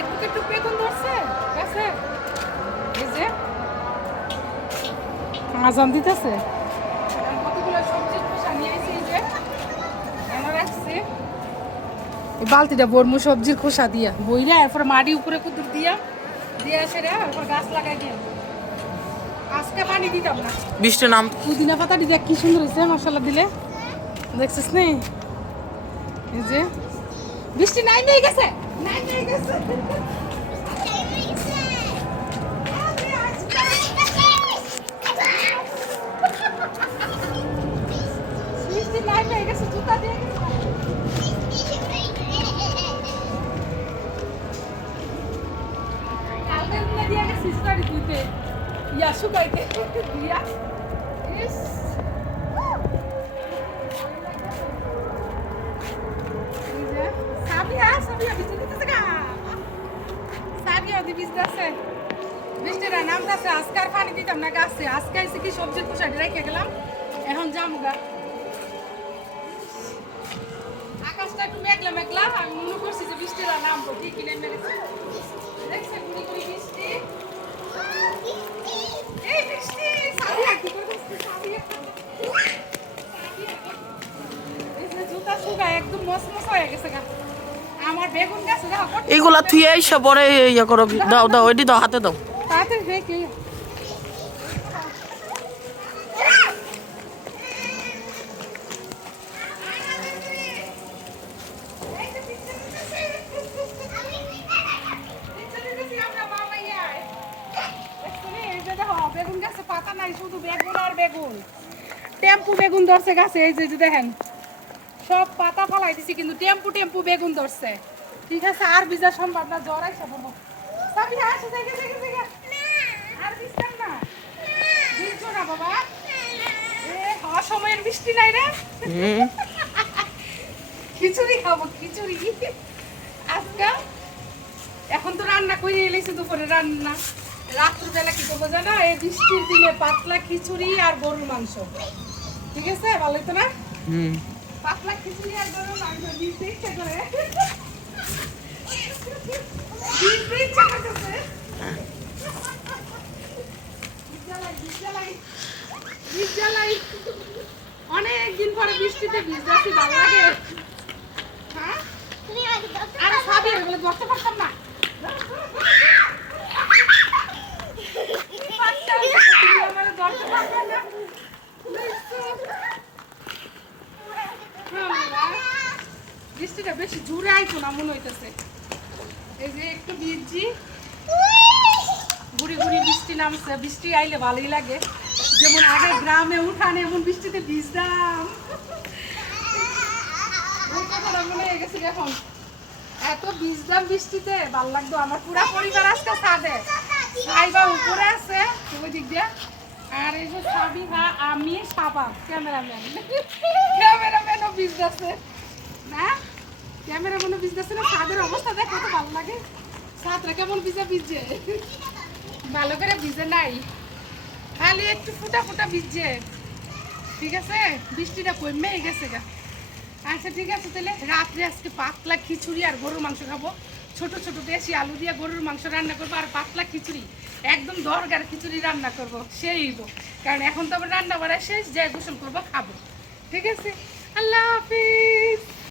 একটু একটু বেগুন ধরছে গেছে। এই যে আজান দিতেছে। কতগুলো সবজি খোসা নিয়ে আইছি এই যে এনে রাখছি। এই বালতিটা বর্মু সবজির খোসা দিয়া। বইরা এরপর মাটি উপরে কুদুর দিয়া দিয়ে এসে রে এরপর গাছ লাগাই দিয়ে। আজকে পানি দিতাম না। বৃষ্টির নাম। পুদিনা পাতা দিয়ে কি সুন্দর হয়েছে মশলা দিলে। দেখছিস নি? এই যে বৃষ্টি নাই নেই গেছে। নাই নেই গেছে বৃষ্টি নাই নেই গেছে জুতা আছে বৃষ্টিটা নামতেছে, আজকে আর পানি দিতাম না গাছে। আজকে এসে কি সবজির খোসাটি রেখে গেলাম, এখন যাব গা আকাশটা একটু মেঘলা মেঘলা, আমি মনে করছি যে বৃষ্টিটা নামবো, ঠিকই নেমে গেছে। দেখছেন গুড়ি গুড়ি বৃষ্টি? কি একদম মসমস হয়ে গেছে গা। এইগুলা তুই এসে পরে ইয়ে করো দাও দাও এটি দাও হাতে দাও। বেগুন গাছে পাতা নাই শুধু বেগুন আর বেগুন। টেম্পু বেগুন ধরছে গাছে এই যে দেখেন। সব পাতা ফলাই দিছি কিন্তু টেম্পু টেম্পু বেগুন ধরছে। ঠিক আছে আর বিজা সম্ভব না জ্বর আইসা বলব সাবি আসে দেখে দেখে দেখে। আর বিস্তার না। বুঝছ না বাবা? এ অসময়ের বৃষ্টি নাই রে। খিচুড়ি খাব খিচুড়ি। আজকে এখন তো রান্না করে এলেছি দুপুরে রান্না। রাত্রিবেলা কি করব জানো? এই বৃষ্টির দিনে পাতলা খিচুড়ি আর গরুর মাংস। ঠিক আছে ভালোই তো না? হুম। পাতলা খিচুড়ি আর গরুর মাংস দিতে ইচ্ছে করে দিতে ইচ্ছে করতেছে অনেকদিন পরে বৃষ্টিতে ভিজতেছি ভালো লাগে। হ্যাঁ? আরে সাবি এগুলো ধরতে পারতাম না। আমারে ধরতে পারবে না। আল্লাহ, বৃষ্টিটা বেশি জোরে আইতো না মনে হইতেছে। এই যে একটু ভিজছি গুড়ি গুড়ি বৃষ্টি নামছে। বৃষ্টি আইলে ভালোই লাগে। যেমন আগে গ্রামে উঠানে, এমন বৃষ্টিতে ভিজতাম। হয়ে এত ভিজতাম বৃষ্টিতে, ভালো লাগতো আমার পুরা পরিবার আজকে ছাদে। ভাইবা উপরে আছে, ওই দিক দিয়ে। আর এই যে সাবিহা, আমি সাবা, ক্যামেরাম্যান। ক্যামেরাম্যানও ভিজতেছে। না? ক্যামেরাম্যানও ভিজতেছে না, ছাদের অবস্থা দেখ কত ভালো লাগে। ছাদরা কেমন ভিজে ভিজে ভালো করে ভিজে নাই। খালি একটু ফুটা ফুটা ভিজছে। ঠিক আছে? বৃষ্টিটা কমে গেছে গা। আচ্ছা ঠিক আছে, তাহলে রাত্রে আজকে পাতলা খিচুড়ি আর গরুর মাংস খাব। ছোট ছোট দেশি আলু দিয়ে গরুর মাংস রান্না করব আর পাতলা খিচুড়ি, একদম দরকার খিচুড়ি রান্না করব, সেই কারণ এখন তো আবার রান্না বাড়া শেষ যাই গোসল করব, খাব। ঠিক আছে? আল্লাহ হাফিজ।